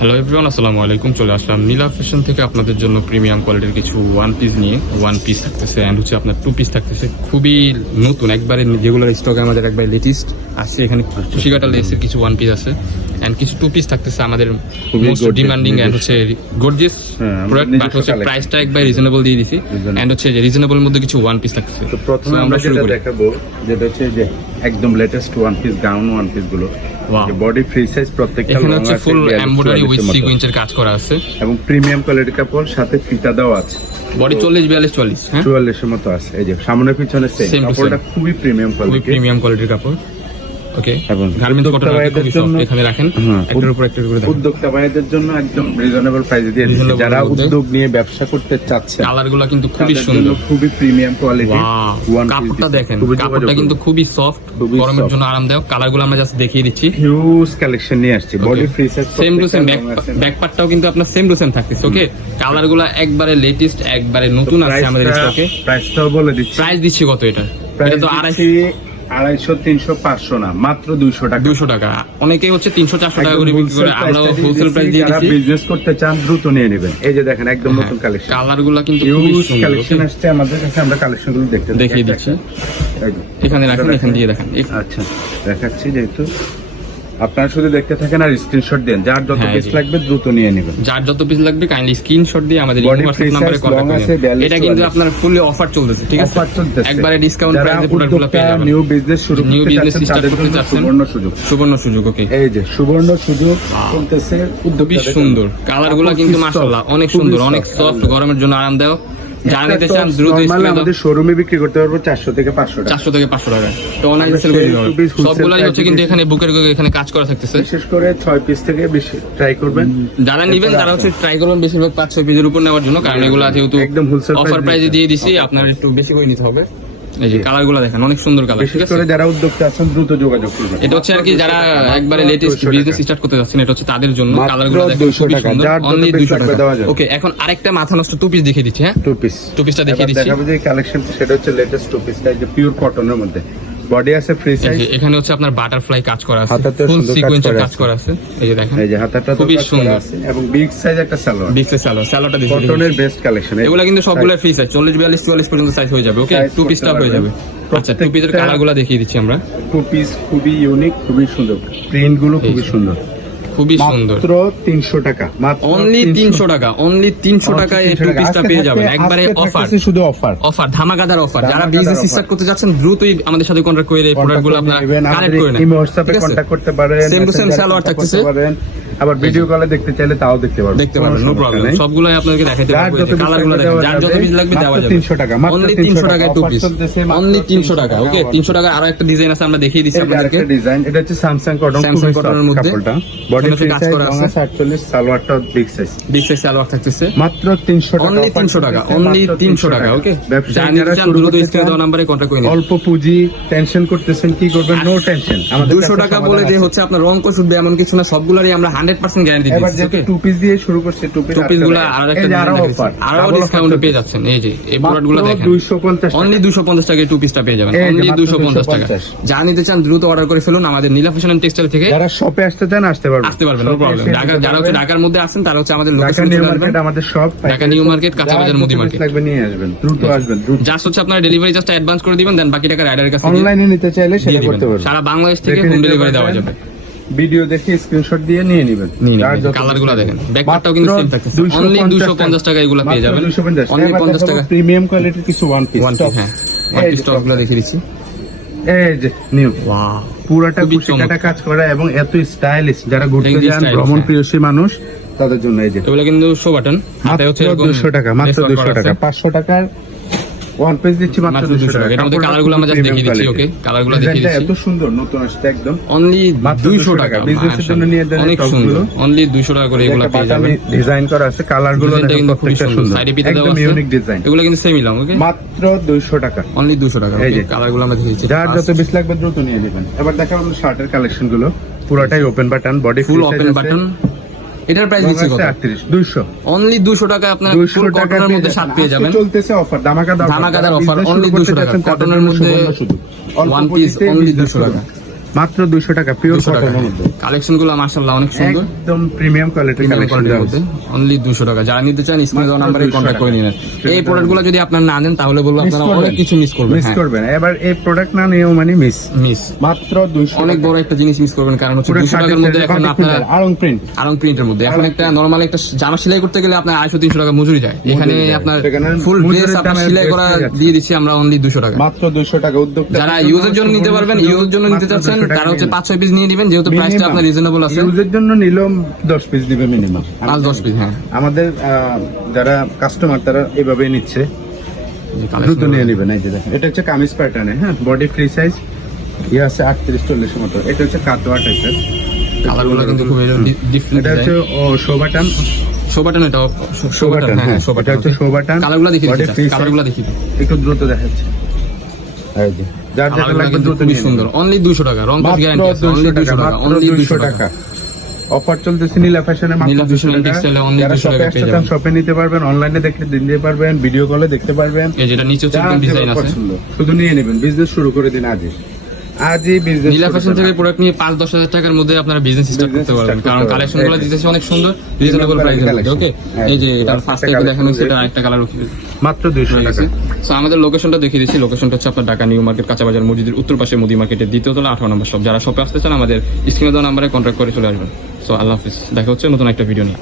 Hello everyone আসসালামু আলাইকুম। চলে আসলাম নীলা ফ্যাশন থেকে আপনাদের জন্য প্রিমিয়াম কোয়ালিটির কিছু ওয়ান পিস নিয়ে। ওয়ান পিস থাকতেছে অ্যান্ড হচ্ছে আপনার টু পিস থাকতেছে। খুবই নতুন একবারে যেগুলোর স্টক আমাদের একবার লেটেস্ট আসছে এখানে খুশিকাটা লেসের কিছু ওয়ান পিস আছে। অ্যান্ড কিছু টু পিস থাকতেছে আমাদের মোস্ট ডিমান্ডিং অ্যান্ড হচ্ছে গর্জিয়াস প্রোডাক্ট বাট হচ্ছে প্রাইসটা একবার রিজনেবল দিয়ে দিছি। অ্যান্ড হচ্ছে যে রিজনেবল মধ্যে কিছু ওয়ান পিস থাকতেছে। তো প্রথমে আমরা শুরু করি। দেখাবো যেটা হচ্ছে যে একদম latest one piece gown one পিসগুলো। বডি ফ্রি সাইজ প্রত্যেকটা এখানে হচ্ছে ফুল এমব্রয়ডারি উইথ সিকোয়েন্সের কাজ করা আছে। এবং প্রিমিয়াম কোয়ালিটি কাপড় সাথে ফিতা দেওয়া আছে বডি চল্লিশ বিয়াল্লিশ চল্লিশ হ্যাঁ? চুয়াল্লিশের মতো আছে। এই যে সামনে পিছনে সেম কাপড়টা খুবই প্রিমিয়াম কোয়ালিটি প্রিমিয়াম কোয়ালিটির কাপড় ওকে এবং গার্মেন্টস কটন এখানে রাখেন? একটার উপর একটা করে উদ্যোক্তা ভাইদের জন্য একদম রিজনেবল প্রাইসে দিয়ে দিচ্ছে যারা উদ্যোগ নিয়ে ব্যবসা করতে চাচ্ছে কালারগুলো কিন্তু খুবই সুন্দর। খুবই প্রিমিয়াম কোয়ালিটি কাপড়টা দেখেন কাপড়টা কিন্তু খুবই সফট গরমের জন্য আরামদায়ক। কালারগুলো আমরা জাস্ট দেখিয়ে দিচ্ছি। হিউজ কালেকশন নিয়ে আসছি। Body free size same to same back পার্টটাও কিন্তু আপনার সেম টু সেম থাকতেছে ওকে কালারগুলো একবারে লেটেস্ট একবারে নতুন আছে আমাদের স্টকে প্রাইসটাও বলে দিচ্ছি। প্রাইস দিচ্ছি কত এটা? এটা তো আড়াই আড়াইশো তিনশো পাঁচশো না মাত্র দুইশো টাকা। দুইশো টাকা। অনেকেই হচ্ছে তিনশো চারশো টাকা করে বিক্রি করে। আমরাও হোলসেল প্রাইস দিয়ে যারা বিজনেস করতে চান দ্রুত নিয়ে নেবেন। এই যে দেখেন একদম নতুন কালেকশন কালারগুলো কিন্তু ইউজ কালেকশন আসছে আমাদের কাছে আমরা কালেকশনগুলো দেখতে দেখিয়ে দিচ্ছি। এখানে রাখেন এখান দিয়ে দেখেন। আচ্ছা দেখাচ্ছি যেহেতু। আপনারা শুধু দেখতে থাকেন আর স্ক্রিনশট দেন। যার যত হ্যাঁ, পিস লাগবে দ্রুত নিয়ে নেবেন। যার যত পিস লাগবে কাইন্ডলি স্ক্রিনশট দিয়ে আমাদের হোয়াটসঅ্যাপ নম্বরে কন্টাক্ট long করুন এটা কিন্তু আপনার ফুললি অফার চলতেছে ঠিক আছে? অফার চলতেছে। একবারে ডিসকাউন্ট প্রাইসে প্রোডাক্টগুলো পেয়ে যাবেন। নিউ বিজনেস শুরু চাচ্ছেন start তাদের করতে চাচ্ছেন। সুবর্ণ সুযোগ। সুবর্ণ সুযোগ ওকে এই যে সুবর্ণ সুযোগ চলতেছে খুবই সুন্দর। কালারগুলো কিন্তু মাশাআল্লাহ অনেক সুন্দর অনেক সফট গরমের জন্য আরামদায়ক নিতে চান দ্রুত আমাদের শোরুমে বিক্রি করতে পারব চারশো থেকে পাঁচশো টাকা। চারশো থেকে পাঁচশো টাকা। তো অনলাইন সেল করে সবগুলাই হচ্ছে কিন্তু এখানে বুকের এখানে কাজ করা থাকতেছে। বিশেষ করে ছয় পিস থেকে বেশি ট্রাই করবেন। যারা নিবেন তারা হচ্ছে ট্রাই করবেন বেশিরভাগ পাঁচ ছয় পিসের উপর নেওয়ার জন্য কারণ এগুলো যেহেতু একদম অফার প্রাইসে দিয়ে দিছি আপনার একটু বেশি করে নিতে হবে। এই যে কালারগুলো দেখেন অনেক সুন্দর কালার ঠিক আছে যারা উদ্যোক্তা আছেন দ্রুত যোগাযোগ করবেন এটা হচ্ছে আর কি যারা একবারে লেটেস্ট। বিজনেস স্টার্ট করতে যাচ্ছেন এটা হচ্ছে তাদের জন্য কালার কালারগুলো দেখেন 200 টাকা। যার জন্য 200 টাকা দেওয়া যাবে। ওকে এখন আরেকটা মাথা নষ্ট টু পিস দেখিয়ে দিচ্ছি হ্যাঁ টু পিস টু পিসটা দেখিয়ে দিচ্ছি দেখাবো যে কালেকশন সেটা হচ্ছে লেটেস্ট টু পিসটা যে পিওর কটনের মধ্যে বডি আছে ফ্রি সাইজ এখানে হচ্ছে আপনার বাটারফ্লাই কাজ করা আছে। ফুল সিকোয়েন্সের করা কাজ করা আছে। এই যে দেখেন। এই যে হাতাটা খুবই সুন্দর। এবং বিগ সাইজ একটা সালোয়ার। সাইজ সালো সালোয়ারটা দিছি কটনের বেস্ট কালেকশন এগুলা কিন্তু সবগুলো ফ্রি সাইজ চল্লিশ বিয়াল্লিশ চুয়াল্লিশ পর্যন্ত সাইজ হয়ে যাবে ওকে টু পিস পিসটা হয়ে যাবে। আচ্ছা টু পিসের কালারগুলো দেখিয়ে দিচ্ছি আমরা। টু পিস খুবই ইউনিক খুবই সুন্দর। প্রিন্টগুলো খুবই সুন্দর। খুবই সুন্দর। মাত্র তিনশো টাকা মাত্র অনলি তিনশো। টাকা অনলি তিনশো টাকায় এই টু পিসটা পেয়ে যাবেন। একবারে অফার শুধু অফার অফার ধামাকাদার অফার যারা বিজনেস স্টার্ট করতে যাচ্ছেন দ্রুতই আমাদের সাথে কন্ট্যাক্ট করে এই প্রোডাক্টগুলো আপনারা কালেক্ট করে নেন। ইমো হোয়াটসঅ্যাপে কন্টাক্ট করতে পারেন সেম টু সেম সালোয়ার থাকতেছে। আবার ভিডিও কলে দেখতে চাইলে তাও দেখতে পারবেন। দেখতে পারবেন নো প্রবলেম সবগুলাই আপনাদেরকে দেখাইতে পারব। লাগবে দেখেন যার যত পিস লাগবে দেওয়া যাবে। 300 টাকা, মাত্র 300 টাকায় টু পিস অনলি 300 টাকা ওকে offer। তিনশো টাকা আরও একটা ডিজাইন আছে আমরা দেখিয়ে দিচ্ছি আপনাদেরকে। ডিজাইন এটা হচ্ছে স্যামসাং কটন cotton এর মধ্যে কাপড়টা। বডি ফ্রি কাজ করা আছে। 48 সালোয়ারটা big size big size salwar থাকতেছে। মাত্র 300 টাকা অনলি offer তিনশো টাকা অনলি মাত্র তিনশো টাকা ওকে যারা চান শুরু দ্রুত করতে স্ক্রিনে দেওয়া নাম্বারে কন্ট্যাক্ট করে নিন। অল্প পুঁজি টেনশন করতেছেন কি করবেন? নো টেনশন দুশো টাকা বলে যে হচ্ছে আপনার রং উঠবে এমন কিছু না সবগুলারই আমরা হান্ড্রেড পার্সেন্ট গ্যারান্টি এবার দিচ্ছি টু পিস দিয়ে শুরু করছে টু পিস টু পিসগুলো আর একটা আরও অফার আরও ডিসকাউন্টে পেয়ে যাচ্ছেন। এই যে এই প্রোডাক্টগুলো দেখেন। 250 অনলি দুশো পঞ্চাশ টাকায় টু পিসটা পেয়ে যাবেন। অনলি মাত্র দুশো পঞ্চাশ টাকা যা নিতে চান দ্রুত অর্ডার করে ফেলুন আমাদের নীলা ফ্যাশন টেক্সটাইল থেকে। যারা শপে আসতে চান আসতে পারবেন। আসতে পারবেন নো প্রবলেম ঢাকা যারা হচ্ছে। ঢাকার মধ্যে আছেন তারা হচ্ছে আমাদের লোকেশন নিউ মার্কেট আমাদের শপ ঢাকা নিউ মার্কেট, কাঁচাবাজার মুদি মার্কেট। লাগবে নিয়ে আসবেন। দ্রুত আসবেন দ্রুত। জাস্ট হচ্ছে আপনার ডেলিভারি জাস্ট অ্যাডভান্স করে দিবেন দেন বাকি টাকা রাইডারের কাছে অনলাইনে নিতে চাইলে সেটা করতে পারবেন। সারা বাংলাদেশ থেকে হোম ডেলিভারি দেওয়া যাবে। ভিডিও দেখে স্ক্রিনশট দিয়ে নিয়ে নেবেন। কালারগুলো দেখেন। ব্যাকপার্টটাও কিন্তু সেম থাকতেছে। 250 অনলি দুশো পঞ্চাশ টাকা এগুলো পেয়ে যাবেন। 250 অনলি এবার পঞ্চাশ দেখাবো টাকা। প্রিমিয়াম কোয়ালিটির কিছু ওয়ান পিস ওয়ান পিস হ্যাঁ। ওয়ান পিস টপগুলো দেখে দিচ্ছি এই যে নিউ। ওয়াও পুরাটা চমৎকার। কাজ করা এবং এত স্টাইলিশ যারা ঘুরতে যান ভ্রমণ হ্যাঁ। প্রিয়সী মানুষ তাদের জন্য এই যে। এগুলো কিন্তু শো বাটন হাতে হচ্ছে মাত্র এরকম দুশো টাকা মাত্র lace work দুশো করা টাকা। আছে। পাঁচশো টাকার ওয়ান পিস দিচ্ছি মাত্র মাত্র 200 টাকা। টাকা। এটার মধ্যে কাপড়টা গুলো আমরা premium দেখিয়ে দিচ্ছি, quality। okay? colour গুলো দেখিয়ে দিচ্ছি। এত সুন্দর নতুন আসছে একদম। অনলি দুইশো 200 টাকা। এর জন্য নিয়ে দেন অনেক সুন্দর। অনলি দুইশো টাকা করে এগুলো পেয়ে যাবেন। ডিজাইন করা আছে কালারগুলো ডিজাইনটা দেখো কিন্তু খুবই প্রত্যেকটা সুন্দর। সাইডে পিতে দেওয়া আছে। ইউনিক ডিজাইন এগুলো কিন্তু সেম ইলাম ওকে মাত্র দুইশো টাকা। অনলি দুশো টাকা এই যে। কালারগুলো আমরা দেখিয়েছি যার যত বেশ লাগবে দ্রুত নিয়ে নেবেন এবার দেখাবো শার্টের কালেকশনগুলো পুরোটাই open button body full open button এটার প্রাইস দিচ্ছি কত আটত্রিশ দুইশো অনলি দুশো টাকা আপনার ফুল কটনের মধ্যে শার্ট পেয়ে যাবেন চলতেছে অফার ধামাকাদার। ধামাকাদার অফার only 200 টাকা। কটনের মধ্যে ওয়ান পিস only 200 টাকা। মাত্র দুইশো টাকা পিওর দুশো কটনের মধ্যে। কালেকশনগুলো মার্শাল্লাহ অনেক সুন্দর। একদম প্রিমিয়াম কোয়ালিটির কালেকশন মধ্যে। অনলি দুশো টাকা। যারা নিতে চান স্ক্রিনে দেওয়া নাম্বারে 200 কন্ট্যাক্ট করে নিন এই যদি আপনার না নেন তাহলে বলব আপনারা অনেক কিছু মিস করবেন। মিস হ্যাঁ। করবেন। এবার এই প্রোডাক্ট না নিয়েও মানে মিস মিস মাত্র দুইশো অনেক বড় একটা জিনিস মিস করবেন কারণ হচ্ছে দুশো টাকার মধ্যে এখন আপনার আরং প্রিন্ট আরং প্রিন্টের মধ্যে। এখন একটা নর্মাল একটা জামা সেলাই করতে গেলে আপনার আড়াইশো তিনশো টাকা মজুরি যায়। এখানে আপনার ফুল ড্রেস আপনার সেলাই করা দিয়ে দিচ্ছি আমরা অনলি দুশো টাকা। মাত্র দুইশো টাকা। উদ্যোগ যারা ইউজের জন্য নিতে পারবেন ইউজের জন্য নিতে চাচ্ছেন তারা হচ্ছে পাঁচ ছয় পিস নিয়ে নেবেন যেহেতু প্রাইসটা আপনার রিজনেবল আছে। ইউজের জন্য নিলেও দশ পিস দিবে মিনিমাম পাঁচ দশ পিস হ্যাঁ। আমাদের যারা কাস্টমার তারা এভাবে নিচ্ছে। দ্রুত নিয়ে নেবেন এই যে দেখেন। এটা হচ্ছে কামিজ প্যাটার্নে হ্যাঁ? বডি ফ্রি সাইজ ইয়ে আছে আটত্রিশ চল্লিশ মতো। এটা হচ্ছে কাতোয়া টাইপের কিন্তু খুব ডিফারেন্ট এটা হচ্ছে ও শোভাটান শোভাটান এটা শোভাটান হ্যাঁ হ্যাঁ। শোভাটান হচ্ছে শোভাটান কালারগুলো দেখিয়ে Body দিচ্ছি free কালার size। গুলো দেখিয়ে একটু দ্রুত দেখাচ্ছে। এই যে যার যেটা লাগবে খুবই সুন্দর। অনলি দুশো টাকা রং মাত্র গ্যারান্টি আছে। অনলি 200 দুশো টাকা অনলি দুশো 200 টাকা। অফার চলতেছে নীলা ফ্যাশনে নীলা 200 fashion and টাকা। textile এ only যারা 200 শপে টাকা পেয়ে যাবেন। শপে নিতে পারবেন অনলাইনে দেখে দিতে পারবেন ভিডিও কলে দেখতে পারবেন। এই যেটা নিচে হচ্ছে ডিজাইন আছে। শুধু নিয়ে নেবেন। বিজনেস শুরু করে দিন আজই আজই বিজনেস নীলা ফ্যাশন থেকে প্রোডাক্ট নিয়ে পাঁচ দশ হাজার টাকার মধ্যে আপনারা বিজনেস স্টার্ট করতে পারবেন। কারণ পারবেন। কালেকশনগুলো এই যে। দিতেছে অনেক সুন্দর রিজনেবল collection। ওকে এই যে এটা ফার্স্ট টাইপের দেখানো হচ্ছে এটা কালার মাত্র দুইশো হয়ে টাকা। সো আমাদের লোকেশনটা দেখিয়ে দিচ্ছি। লোকেশনটা হচ্ছে আপনার ঢাকা নিউ মার্কেট কাঁচাবাজার মসজিদের উত্তর পাশে মুদি মার্কেটের দ্বিতীয় তলা আঠারো নম্বর সব যারা শপে আসতে চান আমাদের স্ক্রিনে দেওয়া নাম্বারে কন্ট্যাক্ট করে চলে আসবেন। সো আল্লাহ হাফিজ। দেখা হচ্ছে নতুন একটা ভিডিও নিয়ে।